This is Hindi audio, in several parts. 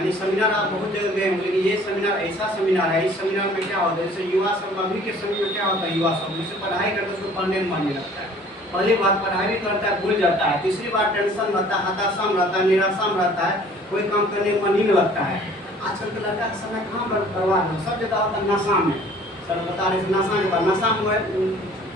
यानी सेमिनार आप बहुत जगह गए होंगे, लेकिन ये सेमिनार ऐसा सेमिनार है, इस सेमिनार में क्या होता है, जैसे युवा सब अभी के समय में क्या होता है, युवा सब जैसे पढ़ाई करते उसको पढ़ने में मन नहीं लगता है, पहली बार पढ़ाई भी करता है भूल जाता है, तीसरी बार टेंशन रहता है, हताशा में रहता है, निराशा में रहता है, कोई काम करने में मन ही नहीं लगता है। आजकल के लड़का का समय कहाँ बर्बाद है, सब जगह होता है नशा में। सर बता रहे थे नशा के बाद, नशा में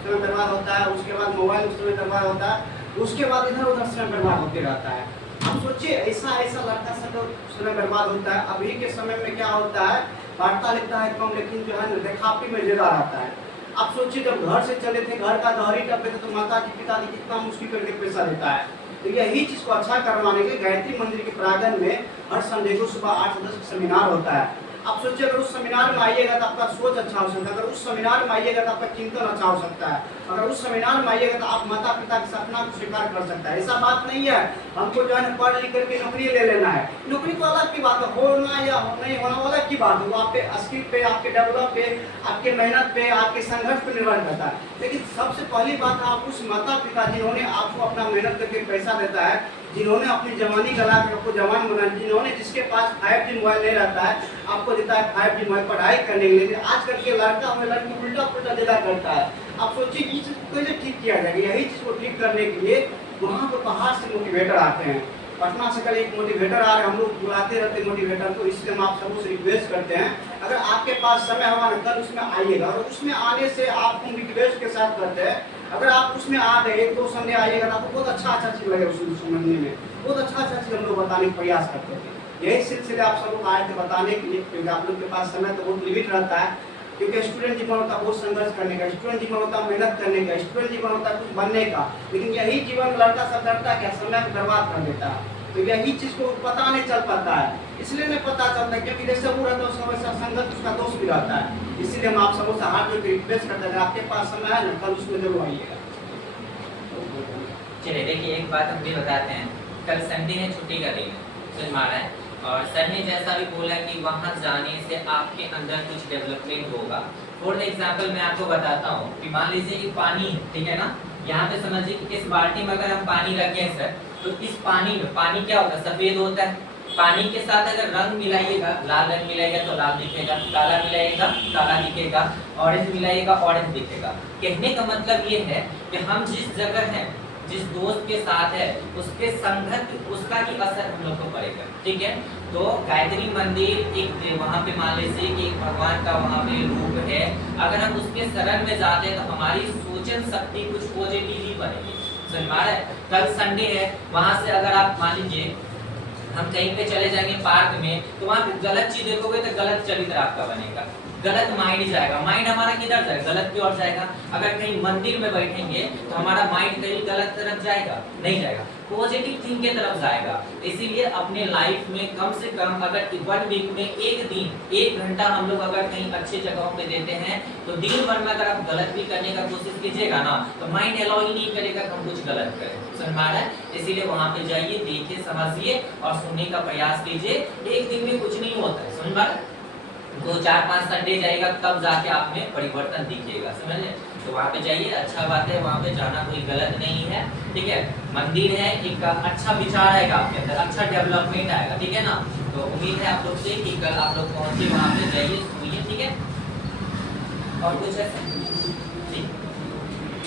समय बर्बाद होता है, उसके बाद मोबाइल में समय बर्बाद होता है, उसके बाद इधर उधर समय बर्बाद होते रहता है। अब सोचिए ऐसा लड़का सब समय बर्बाद होता है। अभी के समय में क्या होता है, पढ़ता लिखता है कम, लेकिन जो है ना दिखावटी में ज़्यादा रहता है। आप सोचिए जब घर से चले थे, घर का दहरी टपे थे, तो माता जी पिता जी कितना मुश्किल करके पैसा देता है। तो यही चीज़ को अच्छा करवाने के गायत्री मंदिर के प्रांगण में हर संडे को सुबह 8 से 10 सेमिनार होता है। आप सोचिए अगर उस सेमिनार में आइएगा तो आपका सोच अच्छा हो सकता है, अगर उस सेमिनार में आइएगा तो आपका चिंतन अच्छा हो सकता है, अगर उस सेमिनार में आइएगा तो आप माता पिता के सपना को स्वीकार कर सकता है। ऐसा बात नहीं है हमको जो है पढ़ लिख करके नौकरी ले लेना है, नौकरी तो अलग की बात है, होना या नहीं होना अलग की बात है, वो आपके स्किल पे, आपके डेवलप पे, आपके मेहनत पे, आपके संघर्ष पे निर्भर करता है। लेकिन सबसे पहली बात है आप उस माता पिता जिन्होंने आपको अपना मेहनत करके पैसा देता है, जिन्होंने अपनी जवानी गला कर आपको जवान बनाया, जिन्होंने जिसके पास 5G मोबाइल नहीं रहता है आपको देता है 5G मोबाइल पढ़ाई करने के लिए। आजकल के लड़का और लड़की उल्टा पुल्टा ज़्यादा करता है। आप सोचिए ये चीज़ कैसे ठीक किया जाएगा, यही चीज़ को ठीक करने के लिए वहाँ पर बाहर से मोटिवेटर आते हैं। पटना से कल एक मोटिवेटर आ रहे, हम लोग बुलाते रहते मोटिवेटर को, इसलिए हम आप सबको से रिक्वेस्ट करते हैं अगर आपके पास समय होगा ना कल उसमें आइएगा, और उसमें आने से आपको रिक्वेस्ट के साथ करते हैं अगर आप उसमें आ गए, 1-2 संडे आइएगा तो आपको बहुत अच्छा चीज़ लगेगा, उसको समझने में बहुत अच्छा चीज़ हम लोग बताने का प्रयास करते हैं। यही सिलसिले आप सबको आए थे बताने के लिए, क्योंकि आप लोग के पास समय तो बहुत लिमिट रहता है, क्योंकि स्टूडेंट जीवन होता है बहुत संघर्ष करने का, स्टूडेंट जीवन होता है मेहनत करने का, स्टूडेंट जीवन होता है कुछ बनने का, लेकिन यही जीवन लड़का सब लड़ता है क्या, समय को बर्बाद कर देता है। तो यही चीज़ को पता नहीं चल पाता है, इसलिए नहीं पता चलता, क्योंकि जैसे वो रहता है उसका वैसा संगत उसका दोस्त भी रहता है। इसीलिए हम आप सबों से हाथ जोड़ के रिक्वेस्ट करते हैं आपके पास समय है ना कल उसमें जरूर आइएगा। चलिए देखिए एक बात हम भी बताते हैं, कल संडे है, छुट्टी का दिन है, समझ में आ रहा है, और सर ने जैसा भी बोला कि वहाँ जाने से आपके अंदर कुछ डेवलपमेंट होगा। फॉर एग्जाम्पल मैं आपको बताता हूँ कि मान लीजिए कि पानी, ठीक है ना, यहाँ पे समझिए कि इस बाल्टी में अगर हम पानी रखें सर, तो इस पानी में पानी क्या होता है, सफ़ेद होता है, पानी के साथ अगर रंग मिलाइएगा, लाल रंग मिलाइएगा तो लाल दिखेगा, काला मिलाइएगा काला दिखेगा, ऑरेंज मिलाइएगा ऑरेंज दिखेगा। कहने का मतलब ये है कि हम जिस जगह हैं, जिस दोस्त के साथ है, उसके संगत उसका ही असर हम लोग को पड़ेगा, ठीक है। तो गायत्री मंदिर एक वहाँ पे मान लीजिए कि एक भगवान का वहाँ पे रूप है, अगर हम उसके शरण में जाते हैं तो हमारी सोचन शक्ति कुछ पॉजिटिव ही बनेगी, समझ में आ रहा है। कल संडे है, वहाँ से अगर आप मान लीजिए हम कहीं पे चले जाएंगे पार्क में, तो वहाँ पे गलत चीज देखोगे तो गलत चरित्र आपका बनेगा, गलत माइंड जाएगा, माइंड हमारा किधर जाएगा, गलत की ओर जाएगा। अगर कहीं मंदिर में बैठेंगे तो हमारा माइंड कहीं गलत तरफ जाएगा, नहीं जाएगा, पॉजिटिव थिंक के तरफ जाएगा। इसीलिए अपने लाइफ में कम से कम अगर 1 वीक में एक दिन 1 घंटा हम लोग अगर कहीं अच्छी जगहों पे देते हैं, तो दिन भर में अगर आप गलत भी करने का कोशिश कीजिएगा ना, तो माइंड अलाउ ही नहीं करेगा कि हम कुछ गलत करें, समझ में आ रहा है। इसीलिए वहाँ पे जाइए, देखिए, समझिए और सुनने का प्रयास कीजिए। एक दिन में कुछ नहीं होता है, समझ में आ रहा है, 2-4-5 संडे जाएगा तब जाके आप में परिवर्तन दिखेगा, समझे। तो वहाँ पे जाइए, अच्छा बात है, वहाँ पे जाना कोई गलत नहीं है, ठीक है। मंदिर है, एक अच्छा विचार आएगा आपके अंदर, अच्छा डेवलपमेंट आएगा, ठीक है ना। तो उम्मीद है आप लोग से कि कल आप लोग पहुँचे, वहाँ पे जाइए, सुनिए, ठीक है। और कुछ है